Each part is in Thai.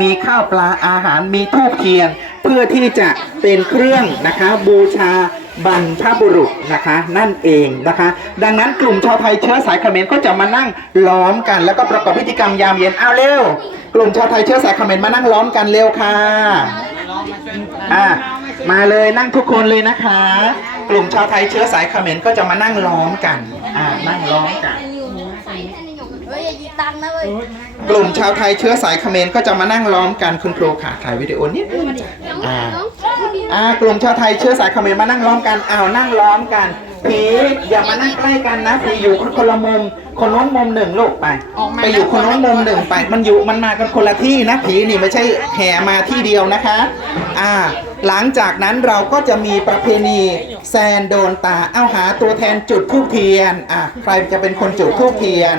มีข้าวปลาอาหารมีทูบเทียน เพื่อที่จะเป็นเครื่องนะคะบูชาบรรพบุรุษนะคะนั่นเองนะคะ ดังนั้นกลุ่มชาวไทยเชื้อสายเขมรก็จะมานั่งล้อมกัน แล้วก็ประกอบพิธีกรรมยามเย็นเอาเร็ว กลุ่มชาวไทยเชื้อสายเขมรมานั่งล้อมกันเร็วค่ะอ่ามาเลยนั่งทุกคนเลยนะคะ กลุ่มชาวไทยเชื้อสายเขมรก็จะมานั่งล้อมกันอ่านั่งล้อมกันเฮ้ยอย่าหยิบตังค์นะเว้ย กลุ่มชาวไทยเชื้อสายเขมรก็จะมานั่งล้อมกันคุณครูค่ะถ่ายวิดีโอนิดนึงอ่าอ่ากลุ่มชาวไทยเชื้อสายเขมรมานั่งล้อมกันอ้าวนั่งล้อมกันผีอย่ามานั่งใกล้กันนะผีอยู่คนละมุมคนโน้นมุมหนึ่งลูกไป ไปอยู่คนโน้นมุมหนึ่งไป มันอยู่มันมากันคนละที่นะผีนี่ไม่ใช่แห่มาที่เดียวนะคะ อ่า หลังจากนั้นเราก็จะมีประเพณีแซนโดนตาเอาหาตัวแทนจุดธูปเทียน อะใครจะเป็นคนจุดธูปเทียน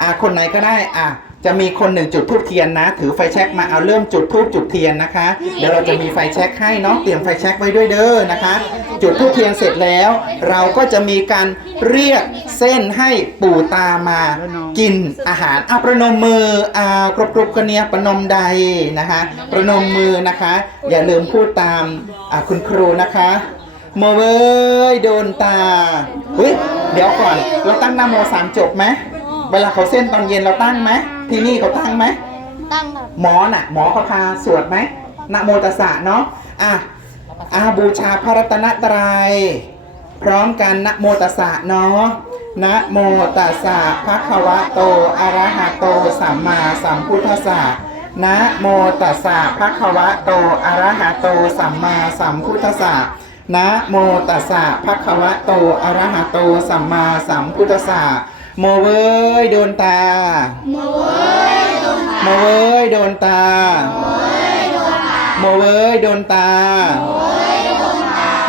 อ่าคนไหนก็ได้อะจะมีคนหนึ่งจุดทูบเทียนนะ ถือไฟแช็กมาเอาเริ่มจุดทูบจุดเทียนนะคะ เดี๋ยวเราจะมีไฟแช็กให้เนาะเตรียมไฟแช็กไว้ด้วยเด้อนะคะ จุดทูบเทียนเสร็จแล้ว เราก็จะมีการเรียกเส้นให้ปู่ตามา กินอาหารอาประนมมืออ่ากรุบกรบกันเนี่ยประนมใดนะคะ ประนมมือนะคะ อย่าลืมพูดตามอ่าคุณครูนะคะโมเว้ยโดนตาเฮ้ยเดี๋ยวก่อนเราตั้งนาโมสามจบไหม เวลาเขาเส้นตอนเย็นเราตั้งไหมที่นี่เขาตั้งไหมตั้งแบบหมอน่ะ หมอเขาพาสวดไหมนะโมตัสสะเนาะอะอาบูชาพระรัตนตรัยพร้อมกันนะโมตัสสะเนาะนะโมตัสสะภะคะวะโตอะระหะโตสัมมาสัมพุทธัสสะนะโมตัสสะภะคะวะโตอะระหะโตสัมมาสัมพุทธัสสะนะโมตัสสะภะคะวะโตอะระหะโตสัมมาสัมพุทธัสสะ โมเว้ยโดนตา โมเว้ยโดนตา โมเว้ยโดนตา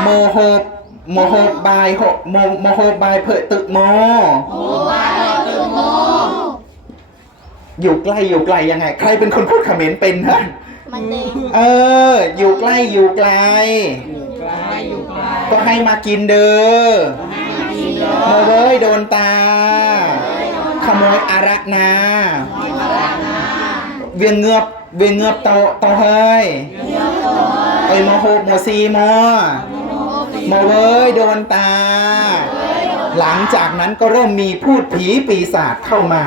โมโหบโมโหบบายโหโมโมโหบบายเพอตึกโม อยู่ใกล้อยู่ไกลยังไง ใครเป็นคนพูดเขมรเป็นฮะ มันเด้งเออ อยู่ใกล้อยู่ไกล ก็ให้มากินเด้อโมเว้ยโดนตา ขโมยอาระนาเวียงเงือบเวียงเงือบโตโตเฮ้ยเอ้ยโมโหโมสีโมโมเว้ยโดนตาหลังจากนั้นก็เริ่มมีพูดผีปีศาจเข้ามา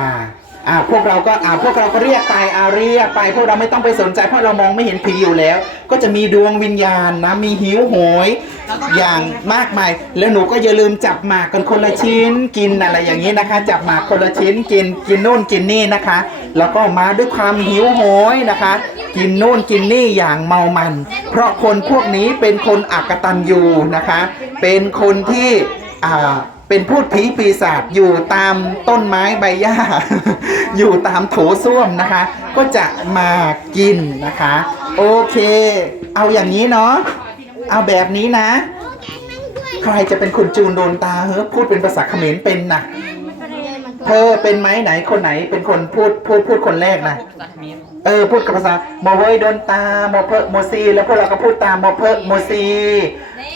อ่าพวกเราก็อ่าพวกเราก็เรียกไปอ่าเรียกไปพวกเราไม่ต้องไปสนใจเพราะเรามองไม่เห็นผีอยู่แล้ว ก็จะมีดวงวิญญาณนะมีหิวโหยอย่างมากมาย แล้วหนูก็อย่าลืมจับหมากกันคนละชิ้นกินอะไรอย่างนี้นะคะ จับหมากคนละชิ้นกินกินนู่นกินนี่นะคะ แล้วก็มาด้วยความหิวโหยนะคะ กินนู่นกินนี่อย่างเมามัน เพราะคนพวกนี้เป็นคนอักตันยูนะคะ เป็นคนที่อ่า เป็นพูดผีปีศาจอยู่ตามต้นไม้ใบหญ้า อยู่ตามโถส้วมนะคะ ก็จะมากินนะคะ โอเค เอาอย่างนี้เนาะเอาแบบนี้นะ ใครจะเป็นคุณจูนโดนตาเฮ้อพูดเป็นภาษาเขมรเป็นนะเธอเป็นไหมไหนคนไหนเป็นคนพูดพูดพูดคนแรกนะเออพูดกับภาษาโมเวยโดนตาโมเพอโมซีแล้วพวกเราก็พูดตามโมเพอโมซี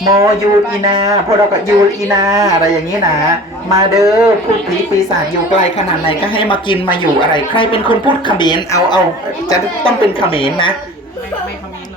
โมยูนอีนา พวกเราก็ยูนอีนาอะไรอย่างนี้นะ มาเด้อพูดผีปีศาจอยู่ไกลขนาดไหนก็ให้มากินมาอยู่อะไร ใครเป็นคนพูดเขมรเอาเอาจะต้องเป็นเขมรนะไม่เขม